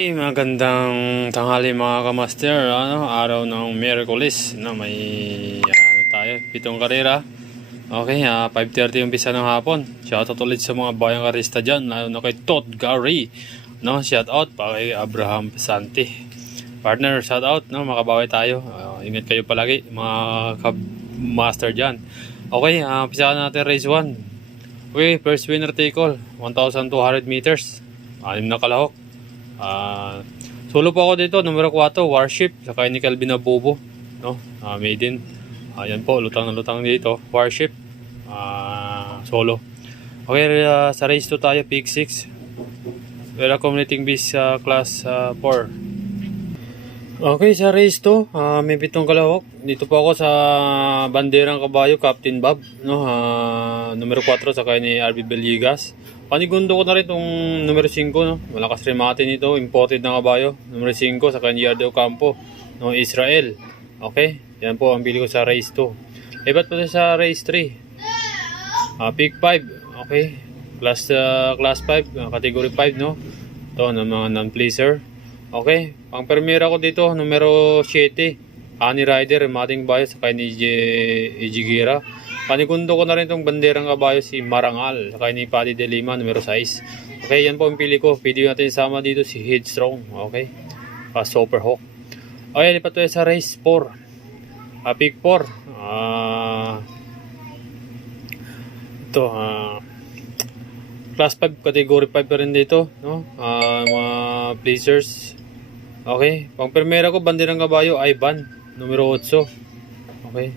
Magandang tanghali mga kamaster, ano, araw ng Miyerkules na may ano tayo, pitong karera. Okay, ah 5.30 yung umpisa ng hapon. Shoutout ulit sa mga bayang karista dyan, lalo na kay Todd Gary. No, shoutout pa kay Abraham Pesante. Partner, shoutout, no, makabawi tayo. Ah, ingat kayo palagi, mga ka-master dyan. Okay, uh, umpisa natin race 1. Okay, first winner take all, 1,200 meters. Anim na kalahok. Ah, solo po ako dito, numero 4, Warship, saka ni Calvin Abubo, no? Ah, maiden. Ayan po, lutang na lutang dito, Warship. Ah, solo. Okay, ah, sa race 2 tayo, Peak 6. Pero accommodating bis sa class ah, 4. Okay, sa race 2, ah, may pitong kalahok. Dito po ako sa Banderang Kabayo, Captain Bob, no? Ah, numero 4 sa ni RB Beligas. Panigundo ko na rin itong numero 5, no? Malakas rin mati nito, imported na kabayo. Numero 5 sa ni Yardo Campo, no? Israel. Okay, yan po ang bili ko sa race 2. Lipat po sa race 3. Ah, pick 5, okay. Class, ah, class 5, ah, category 5, no? Ito, ng mga non-placer. Okay, ang permira ko dito, numero 7. Ani Rider, Mating Bayo, sa ni J- Ijigira. Panigundo ko na rin itong banderang kabayo si Marangal, sa ni Paddy De Lima, numero 6. Okay, yan po ang pili ko. Pwede natin isama dito si Headstrong. Okay, uh, Super Hawk. Okay, lipat tayo sa race 4. Uh, pick 4. Ah... ito, ah... class 5, category 5 pa rin dito, no? Ah, mga Blazers. Okay, pang primera ko, banderang kabayo, Ivan, numero 8. Okay.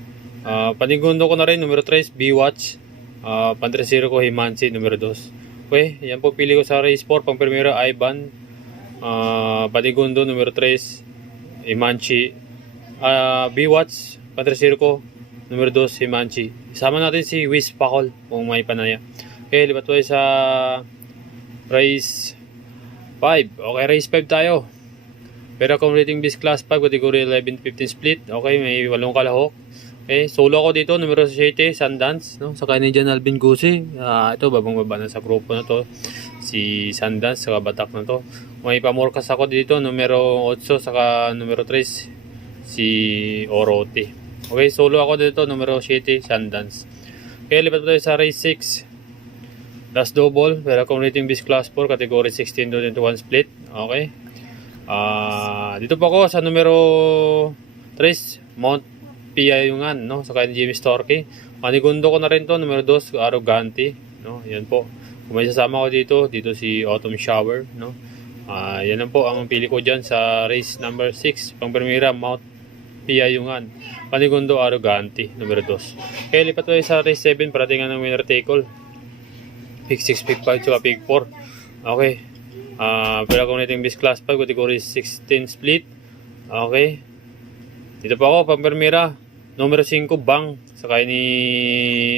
Ah, panigundo ko na rin, numero 3, B-Watch. Ah, pantresero ko, Himansi, numero 2. Okay, yan po pili ko sa race 4, pang primera, Ivan. Ah, panigundo, numero 3, Himanchi. Ah, B-Watch, pantresero ko, numero 2, Himanchi. Isama natin si Wiz Pakol, kung may panaya. Okay, lipat tayo sa race 5. Okay, race 5 tayo. Pero kung rating bis class 5, category 11-15 split. Okay, may walong kalahok. Okay, solo ako dito, numero 7, Sundance. No? Sa Jan Alvin Gusi. Ah, ito, babang baba na sa grupo na to. Si Sundance, saka Batak na to. May pamorkas ako dito, numero 8, saka numero 3, si Orote. Okay, solo ako dito, numero 7, Sundance. Okay, lipat tayo sa race 6. Last double, pero kung rating bis class 4, category 16 to 21 split. Okay. Ah, dito po ako sa numero 3, Mount Piyayungan, no? Sa kanya Jimmy Storky. Manigundo ko na rin to, numero 2, Arrogante, no? Yan po. Kung may sasama ko dito, dito si Autumn Shower, no? Ah, yan lang po ang pili ko diyan sa race number 6, pang primera Mount Piyayungan. Panigundo Arrogante, numero 2. Kaya lipat tayo sa race 7 para tingnan ng winner take all. Pick 6, pick 5, tsaka pick 4. Okay. Ah, pero kung natin bis class 5, category 16 split. Okay. Dito pa ako, pampermira. Numero 5, Bang. Sakay ni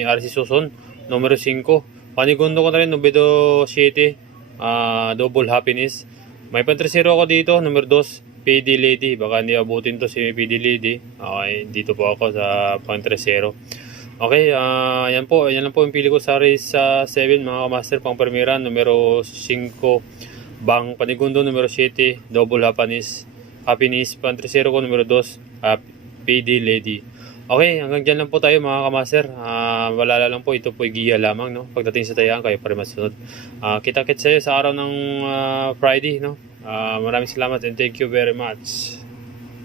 RC Suson. Numero 5. Panigundo ko na rin, numero 7. Ah, double happiness. May pantresero ako dito, numero 2. PD Lady. Baka hindi abutin to si PD Lady. Okay, dito po ako sa pantresero. Okay, ah yan po. Yan lang po yung pili ko sa race sa 7, mga kamaster pang permira. Numero 5, Bang Panigundo. Numero 7, Double Happiness. Happiness. Pantresero ko, numero 2, uh, PD Lady. Okay, hanggang dyan lang po tayo mga kamaster. Ah, walala lang po, ito po giya lamang. No? Pagdating sa tayaan, kayo pa rin masunod. Ah, kita-kits sa'yo sa araw ng ah, Friday. No? Ah, maraming salamat and thank you very much.